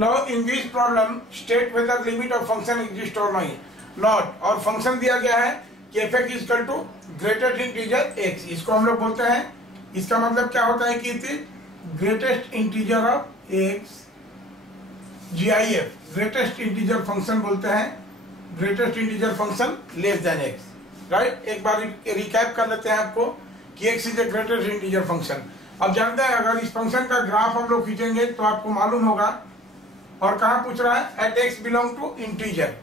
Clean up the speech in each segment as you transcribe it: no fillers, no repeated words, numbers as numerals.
Now in this problem state whether limit of function exist और नहीं not, और function दिया गया है कि f x is equal to greatest integer x. इसको हम लोग बोलते हैं, इसका मतलब क्या होता है कि it is greatest integer of x, GIF greatest integer function बोलते हैं, greatest integer function less than x, right. एक बार रिकैप कर लेते हैं आपको कि x is a greatest integer function. अब जानते हैं अगर इस फंक्शन का ग्राफ हम लोग खींचेंगे तो आपको मालूम होगा, और कहाँ पूछ रहा है, at x belong to integer,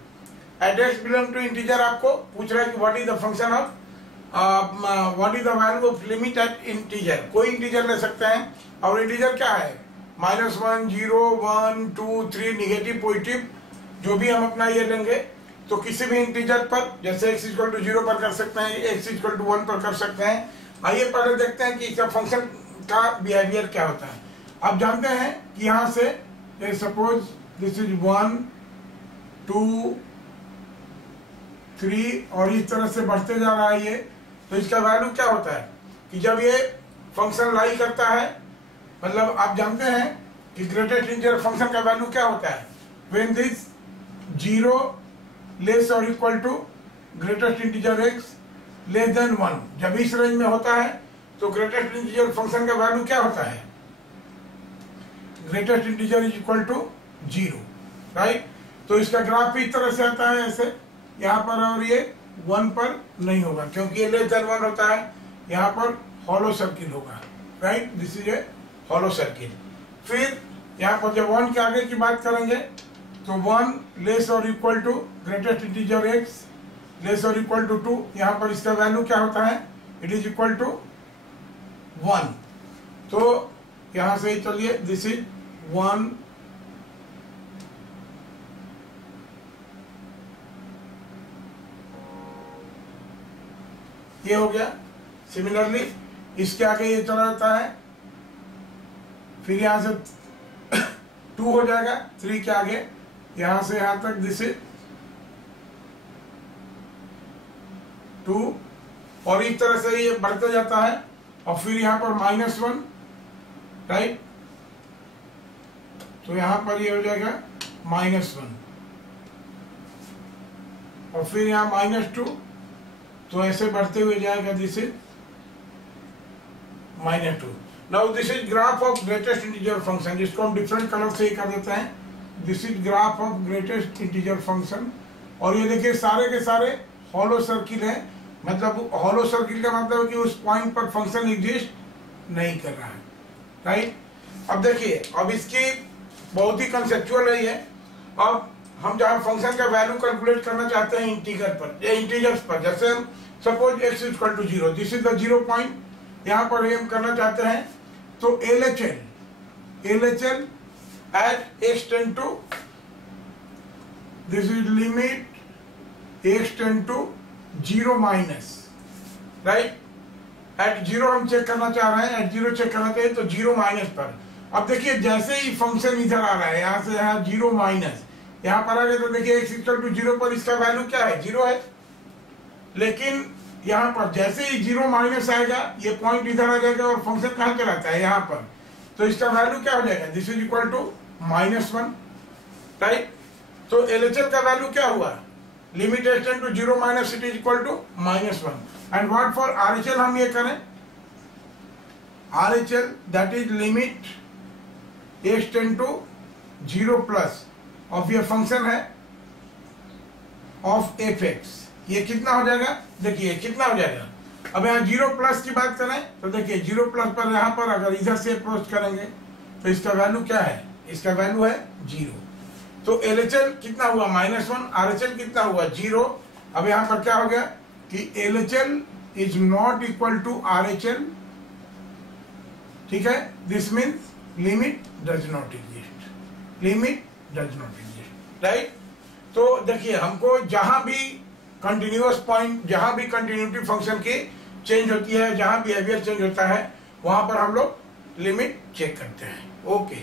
at x belong to integer आपको पूछ रहा है कि what is the function of what is the value of limit at integer. कोई इंटीजर ले सकते हैं, और इंटीजर क्या है, -1, 0, 1, 2, 3, निगेटिव पॉजिटिव, जो भी हम अपना ये लेंगे तो किसी भी इंटीजर पर, जैसे x इक्वल टू 0 पर कर सकते हैं, x इक्वल टू 1 पर कर सकते हैं। आइए पहले देखते हैं कि इसका फंक्शन का बिहेवियर क्या होता है। आप जानते हैं कि यहाँ से सपोज दिस इज 1, 2, 3 और इस तरह से बढ़ते जा रहा है ये, तो इसका वैल्यू क्या होता है कि जब ये फंक्शन लाई करता है, मतलब आप जानते हैं कि ग्रेटेस्ट इंटीजर फंक्शन का वैल्यू क्या होता है, व्हेन दिस 0 लेस और equal to greatest integer x less than 1, जब इस रेंज में होता है तो ग्रेटेस्ट इंटीजर फंक्शन का वैल्यू क्या होता है, greatest integer is equal to 0, right. तो इसका ग्राफ इस तरह से आता है ऐसे यहाँ पर, और ये 1 पर नहीं होगा क्योंकि ये लेस देन 1 होता है, यहाँ पर हॉलो सर्किल होगा, right, this is a hollow circle. फिर यहाँ पर जब 1 के आगे की बात करेंगे तो 1 लेस और equal to greatest integer x less और इक्वल टू 2, यहाँ पर इसका वैल्यू क्या होता है, इट इज इक्वल टू 1। तो यहाँ से चलिए दिस इज 1, ये हो गया। सिमिलरली इसके आगे ये चला जाता है, फिर यहाँ से 2 हो जाएगा 3 के आगे, यहाँ से यहाँ तक दिस इज 2, और इस तरह से ये बढ़ते जाता है, और फिर यहाँ पर -1, राइट, तो यहाँ पर ये हो जाएगा -1, और फिर यहाँ -2, तो ऐसे बढ़ते हुए जाएगा this is -2। Now this is graph of greatest integer function, जिसको हम डिफरेंट कलर से ही कर देते हैं, this is graph of greatest integer function. और ये देखिए सारे के सारे हॉलो सर्किल है, मतलब हॉलो सर्किल का मतलब है कि उस पॉइंट पर फंक्शन एग्जिस्ट नहीं कर रहा है, राइट। अब देखिए, अब इसकी बहुत ही कंसेप्चुअल है ये। अब हम जहाँ फंक्शन का वैल्यू कैलकुलेट करना चाहते हैं इंटीजर पर या इंटीजर्स पर, जैसे हम suppose x equal to 0, this is the 0 point, यहाँ पर हम करना चाहते हैं, तो LHL at x tend to, this is limit x tend to 0 minus, right, at 0 हम चेक करना चाह रहे हैं, एट 0 चेक करना चाहिए तो 0 माइनस पर। अब देखिए जैसे ही फंक्शन इधर आ रहा है, यहाँ से यहाँ 0 माइनस, यहाँ पर आ गया, तो देखिए x इक्वल टू 0 पर इसका वैल्यू क्या है, 0 है। लेकिन यहाँ पर जैसे ही 0 माइनस आएगा, ये पॉइंट इधर आ जाएगा और फंक्शन कहाँ चलाता है, यहाँ पर, तो इसका वैल्यू क्या हो जाएगा, this is equal to -1, right. तो LHL का वैल्यू क्या हुआ, limit x tend to 0 minus it is equal to -1। And what for RHL हम ये करें, RHL that is limit x tend to 0 plus of ये फंक्शन है ऑफ fx, ये कितना हो जाएगा, देखिए कितना हो जाएगा। अब यहाँ 0 प्लस की बात करें तो देखिए 0 प्लस पर यहाँ पर अगर इधर से अप्रोच करेंगे तो इसका वैल्यू क्या है, इसका वैल्यू है 0। तो LHL कितना हुआ -1, RHL कितना हुआ 0। अब यहाँ पर क्या हो गया कि LHL is not equal to RHL, ठीक है, this means limit does not exist, limit does not exist, right. तो देखिए हमको जहां भी कंटिन्यूअस पॉइंट, जहां भी कंटिन्यूटी फंक्शन की चेंज होती है, जहां बिहेवियर चेंज होता है, वहां पर हम लोग लिमिट चेक करते हैं। ओके।